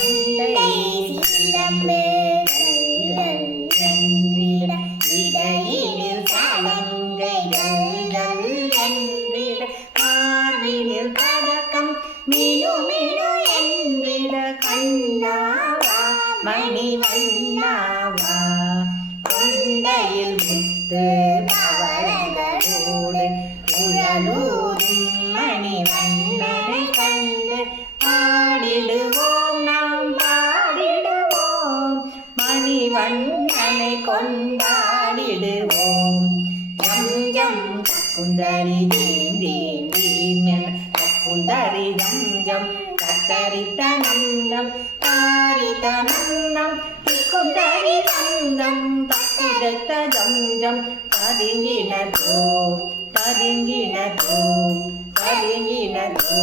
அண்டை சிலம்புகள் என்றிட இடையினில் சலங்கைகள் என்றிட மார்பினில் பதக்கம் மினு மினு என்றிட கண்ணாவா மணிவண்ணாவா கொண்டையில் முத்து பவளங்களோடு உழலூரும் மணிவண்ணனை கண்டு பாடிடுவோம் நாம் பாடிடுவோம் மணிவண்ணனை கொண்டாடிடுவோம் ஜம் ஜம் குந்தரி தீம் தீம் தீம் என குந்தரி ஜம் ஜம் கத்தரித்தனம் நம் தாரித்தனம் நம் குந்தரி ஜம் ஜம் தக்குதத்த ஜம் ஜம் ததுங்கினதோ ததுங்கினதோ ததுங்கினதோ